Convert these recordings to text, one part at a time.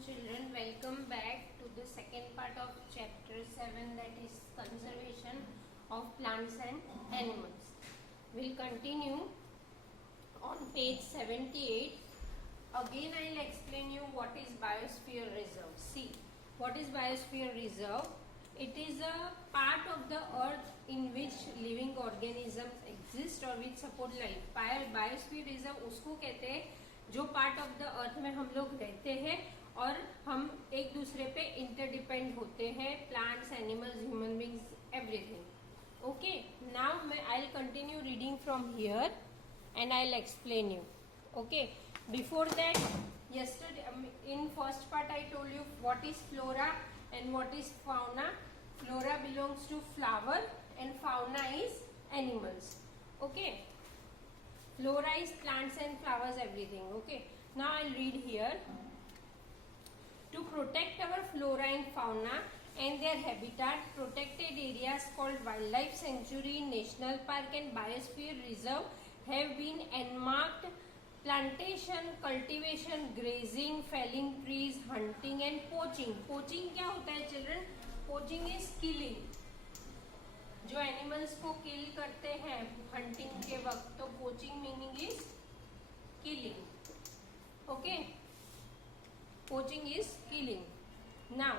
children, welcome back to the second part of chapter 7, that is conservation of plants and animals. We'll continue on page 78. Again I will explain you what is biosphere reserve. See, what is biosphere reserve? It is a part of the earth in which living organisms exist or which support life. Biosphere reserve उसको कहते हैं जो part of the earth में हम लोग रहते हैं और हम एक दूसरे पे इंटरडिपेंड होते हैं, plants, animals, human beings, everything. Okay, now मैं I will continue reading from here and I'll explain you. Okay, before that, yesterday in first part I told you what is flora and what is fauna. Flora belongs to flower and fauna is animals. Okay, flora is plants and flowers, everything. Okay, now I'll read here. To protect our flora and fauna and their habitat, protected areas called wildlife sanctuary, national park and biosphere reserve have been enmarked. Plantation, cultivation, grazing, felling trees, hunting and poaching. Poaching क्या होता है children? Poaching is killing. जो animals को kill करते हैं hunting के वक्त, तो poaching meaning is killing. Okay, poaching is killing. Now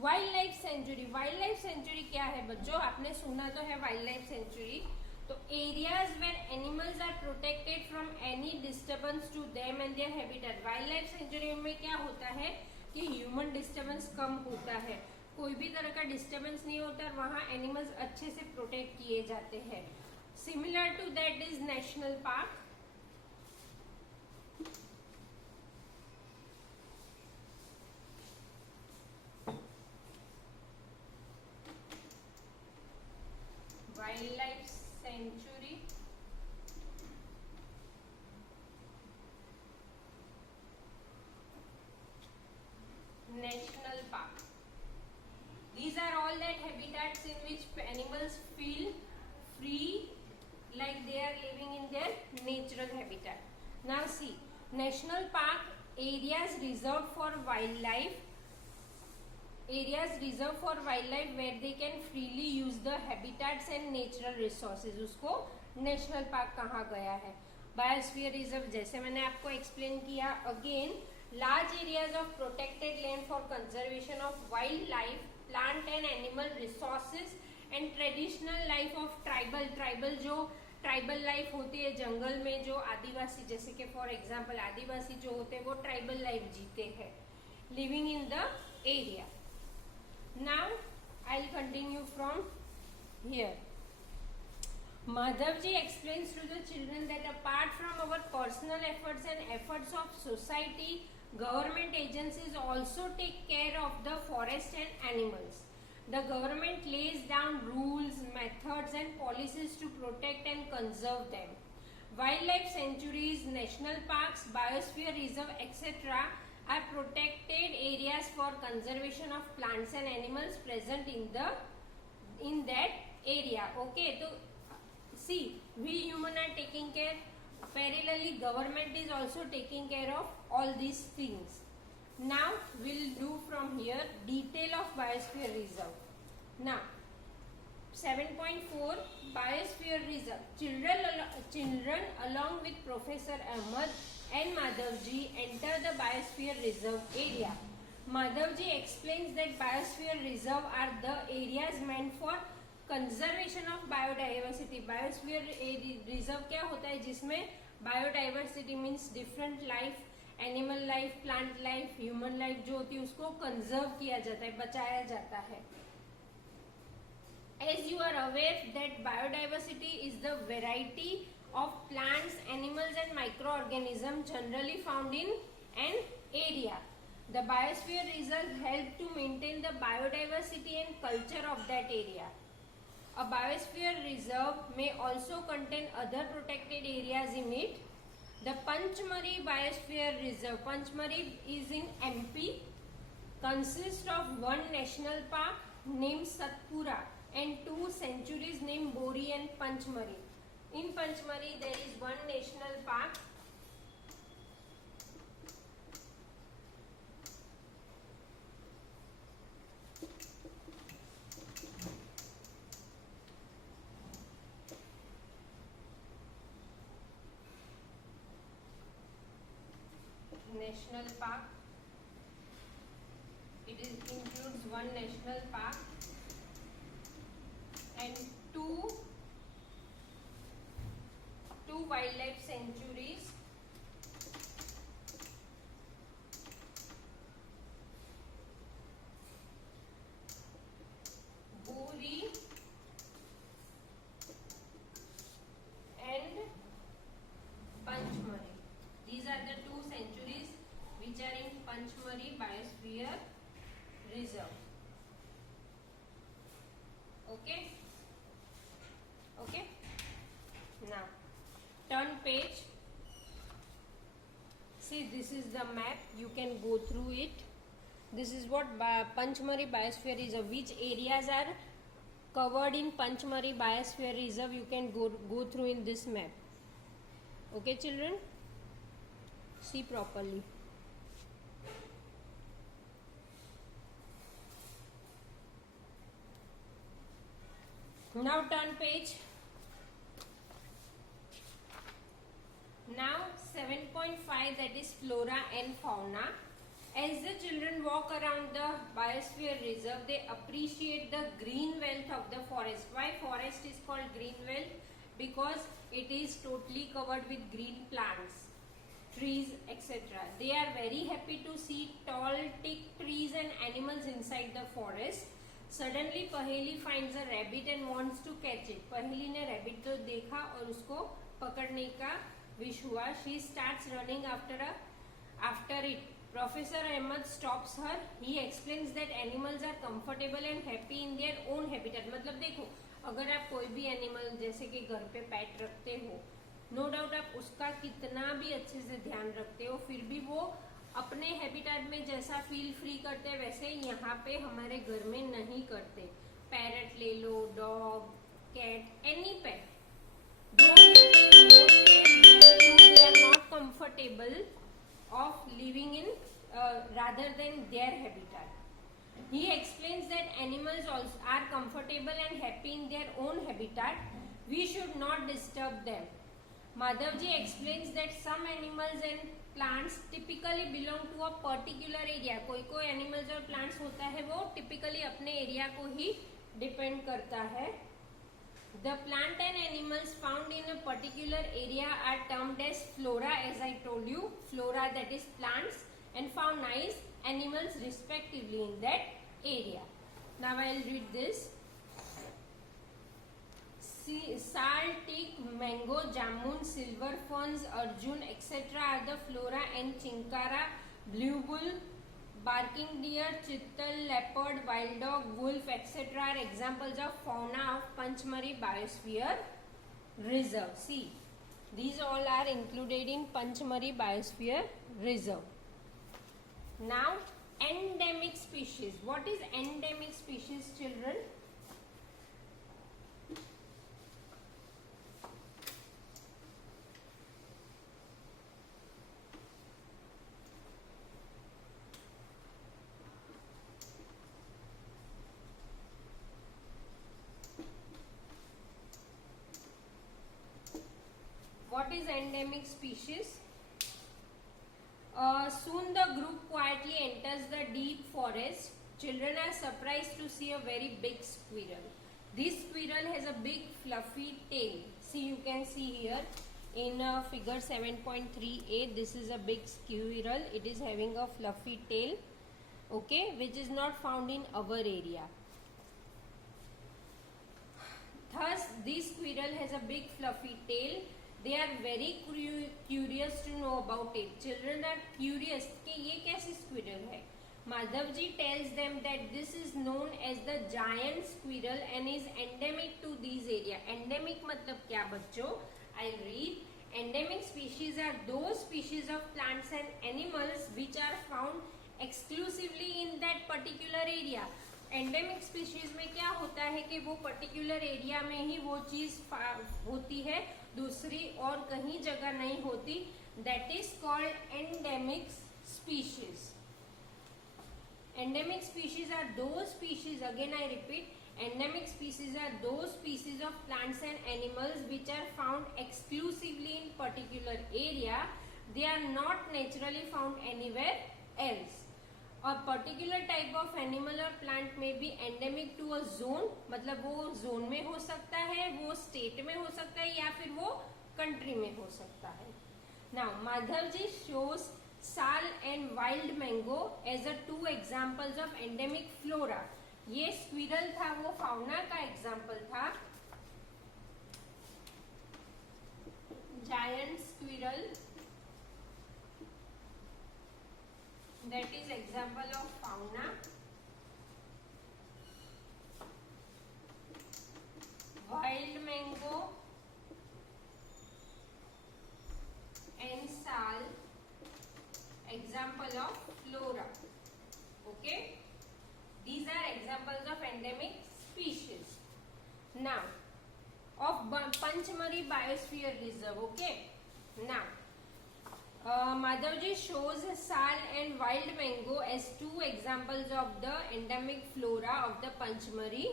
wild life sanctuary. Wild life sanctuary क्या है बच्चों? आपने सुना तो है वाइल्ड लाइफ सेंचुरी. तो areas where animals are protected from any disturbance to them and their habitat. Wild life sanctuary में क्या होता है कि ह्यूमन डिस्टर्बेंस कम होता है, कोई भी तरह का डिस्टर्बेंस नहीं होता और वहां एनिमल्स अच्छे से प्रोटेक्ट किए जाते हैं. Similar to that is national park. Wild life sanctuary, national park. These are all that habitats in which animals feel free, like they are living in their natural habitat. Now see, national park areas reserved for wildlife. Areas reserved for wildlife where they can freely use the habitats and natural resources. उसको national park कहा गया है. Biosphere reserve जैसे मैंने आपको explain किया. Again, large areas of protected land for conservation of wildlife, plant and animal resources and traditional life of tribal जो tribal life होती है जंगल में, जो आदिवासी, जैसे कि फॉर एग्जांपल आदिवासी जो होते हैं वो ट्राइबल लाइफ जीते हैं, living in the area. Now I will continue from here. Madhavji explains to the children that apart from our personal efforts and efforts of society, government agencies also take care of the forest and animals. The government lays down rules, methods and policies to protect and conserve them. Wildlife sanctuaries, national parks, biosphere reserve, etc. are protected areas for conservation of plants and animals present in that area. Okay, so see, we human are taking care. Parallelly, government is also taking care of all these things. Now we'll do from here detail of biosphere reserve. Now 7.4 biosphere reserve. Children along with Professor Ahmad and Madhavji enter the biosphere reserve area. Madhavji explains that biosphere reserve are the areas meant for conservation of biodiversity. Biosphere reserve क्या होता है? जिसमें biodiversity means different life, animal life, plant life, human life जो होती है उसको conserve किया जाता है, बचाया जाता है. As you are aware that biodiversity is the variety of plants, animals and micro organism generally found in an area. The biosphere reserve help to maintain the biodiversity and culture of that area. A biosphere reserve may also contain other protected areas in it. The Panchmari Biosphere Reserve, Panchmari is in MP, consists of one national park named Satpura and two sanctuaries named Bori and Panchmari. In Panchmari there is one national park national park. It includes one national park and two wildlife sanctuaries. Buri and Panchmari. These are the two sanctuaries which are in Panchmari Biosphere Reserve. Okay. Okay. Now, turn page. See, this is the map. You can go through it. This is what Panchmari Biosphere Reserve. Which areas are covered in Panchmari Biosphere Reserve? You can go through in this map. Okay, children. See properly. Now turn page. Now 7.5, that is flora and fauna. As the children walk around the biosphere reserve, they appreciate the green wealth of the forest. Why forest is called green wealth? Because it is totally covered with green plants, trees, etc. They are very happy to see tall, thick trees and animals inside the forest. Suddenly Paheli finds a rabbit and wants to catch it. Paheli ने rabbit को देखा और उसको पकड़ने का wish हुआ. She starts running after it. Professor Ahmed stops her. He explains that animals are comfortable and happy in their own habitat. मतलब देखो, अगर आप कोई भी एनिमल जैसे कि घर पे पेट रखते हो, नो डाउट आप उसका कितना भी अच्छे से ध्यान रखते हो, फिर भी वो अपने हैबिटेट में जैसा फील फ्री करते हैं वैसे यहाँ पे हमारे घर में नहीं करते. पैरट ले लो, dog, cat, any pet, they are not comfortable of living in rather than their habitat. He explains that animals also are comfortable and happy in their own habitat. We should not disturb them. Madhavji explains that some animals and plants typically belong to a particular area. कोई animals और plants होता है वो typically अपने area को ही depend करता है. The plant and animals found in a particular area are termed as flora, as I told you. Flora, that is plants, and fauna is animals respectively in that area. Now I will read this. Sal, teak, mango, jamun, silver ferns, arjun, etc. are the flora, and chinkara, blue bull, barking deer, chittal, leopard, wild dog, wolf, etc. are examples of fauna of Panchmari Biosphere Reserve. See, these all are included in Panchmari Biosphere Reserve. Now, endemic species. What is endemic species, children? What is endemic species? Soon the group quietly enters the deep forest. Children are surprised to see a very big squirrel. This squirrel has a big fluffy tail. See, you can see here in figure 7.3a, this is a big squirrel. It is having a fluffy tail, okay, which is not found in our area. Thus, this squirrel has a big fluffy tail. They are very curious to know about it. Children are curious कि ये कैसी squirrel है. Madhavji tells them that this is known as the giant squirrel and is endemic to these area. Endemic मतलब क्या बच्चों? I'll read. Endemic species are those species of plants and animals which are found exclusively in that particular area. Endemic species में क्या होता है कि वो particular area में ही वो चीज होती है, दूसरी और कहीं जगह नहीं होती. That is called endemic species. Endemic species are those species, again I repeat, endemic species are those species of plants and animals which are found exclusively in particular area they are not naturally found anywhere else. A particular type of animal or plant may be endemic to a zone, मतलब वो zone में हो सकता है, वो state में हो सकता है, या फिर वो कंट्री में हो सकता है. Now Madhav ji shows sal and wild mango as a two examples of endemic flora. ये स्क्विरल था, वो फाउना का एग्जाम्पल था. Giant squirrel, that is example of fauna. Wild mango and sal, example of flora. Okay, these are examples of endemic species. Now of Panchmari Biosphere Reserve. Okay, now Madhavji shows sal and wild mango as two examples of the endemic flora of the Panchmari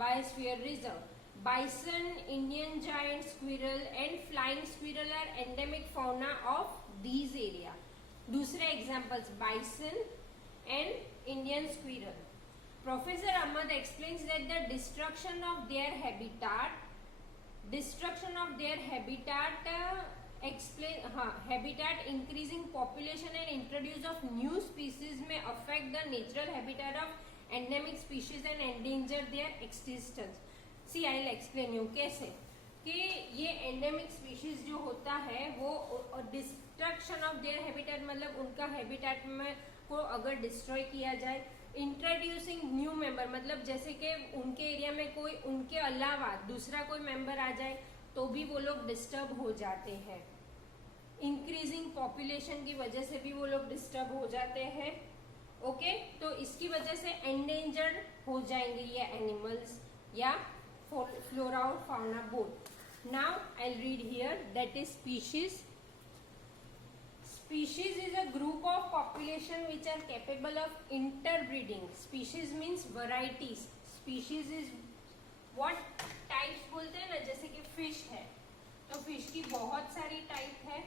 Biosphere Reserve. Bison, Indian giant squirrel and flying squirrel are endemic fauna of these area. दूसरे examples bison and Indian squirrel. Professor Ahmad explains that the destruction of their habitat habitat increasing population and introduce of new species may affect the natural habitat of endemic species and endanger their existence. See, I will explain you कैसे कि ये endemic species जो होता है वो destruction of their habitat मतलब उनका habitat में को अगर destroy किया जाए, इंट्रोड्यूसिंग न्यू मेंबर मतलब जैसे कि उनके एरिया में कोई उनके अलावा दूसरा कोई मेंबर आ जाए तो भी वो लोग डिस्टर्ब हो जाते हैं. इंक्रीजिंग पॉपुलेशन की वजह से भी वो लोग डिस्टर्ब हो जाते हैं. ओके, तो इसकी वजह से एंडेंजर्ड हो जाएंगे ये एनिमल्स या फ्लोरा और fauna both. Now I will read here that is species. Species is a group of population which are capable of interbreeding. Species means varieties. Species is what types बोलते हैं ना, जैसे कि fish है तो fish की बहुत सारी type है.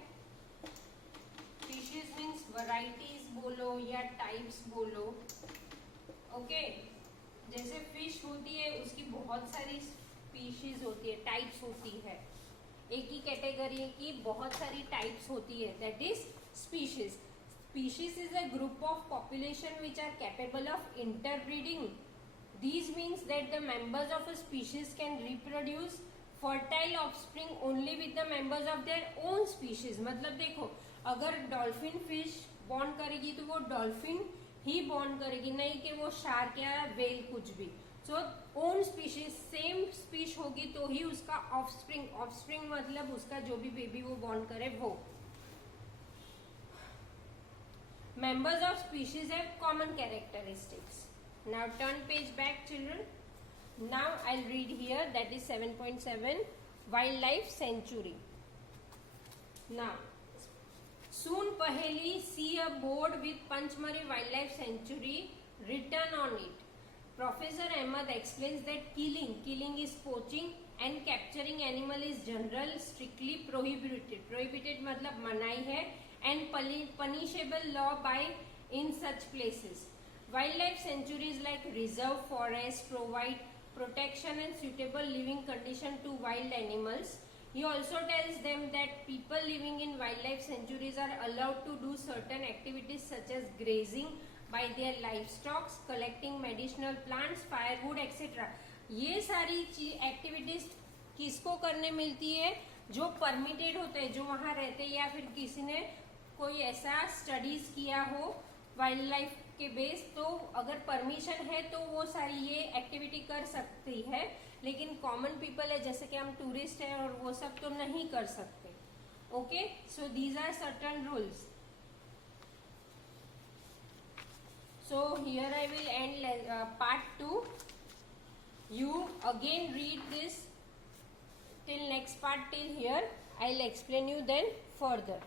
Species means varieties बोलो या types बोलो. ओके, जैसे fish होती है उसकी बहुत सारी species होती है, types होती है. एक ही कैटेगरी की बहुत सारी टाइप्स होती है, that is species. Species is a group of population which are capable of interbreeding. These means that the members of a species can reproduce fertile offspring only with the members of their own species. मतलब देखो, अगर dolphin fish born करेगी तो वो dolphin ही born करेगी, नहीं कि वो शार्क या वेल कुछ भी. सो ओन स्पीशीज सेम स्पीश होगी तो ही उसका ऑफस्प्रिंग मतलब उसका जो भी बेबी वो बॉर्न करे वो. Members of species have common characteristics. Now turn page back children. Now I will read here that is 7.7 wild life sanctuary. Now soon पहेली see a board with Pachmarhi wild life sanctuary written on it. Professor Ahmad explains that killing is poaching and capturing animal is general strictly prohibited. Prohibited मतलब मनाही है and punishable law by in such places. Wildlife sanctuaries like reserve forest provide protection and suitable living condition to wild animals. He also tells them that people living in wildlife sanctuaries are allowed to do certain activities such as grazing by their livestock, collecting medicinal plants, firewood, etc. ये सारी activities किसको करने मिलती है? जो permitted होते हैं, जो वहाँ रहते हैं या फिर किसी ने कोई ऐसा स्टडीज किया हो वाइल्ड लाइफ के बेस, तो अगर परमिशन है तो वो सारी ये एक्टिविटी कर सकती है. लेकिन कॉमन पीपल है जैसे कि हम टूरिस्ट हैं और वो सब तो नहीं कर सकते. Okay, so these are certain rules. So here I will end part 2. You again read this till next part till here. I will explain you then further.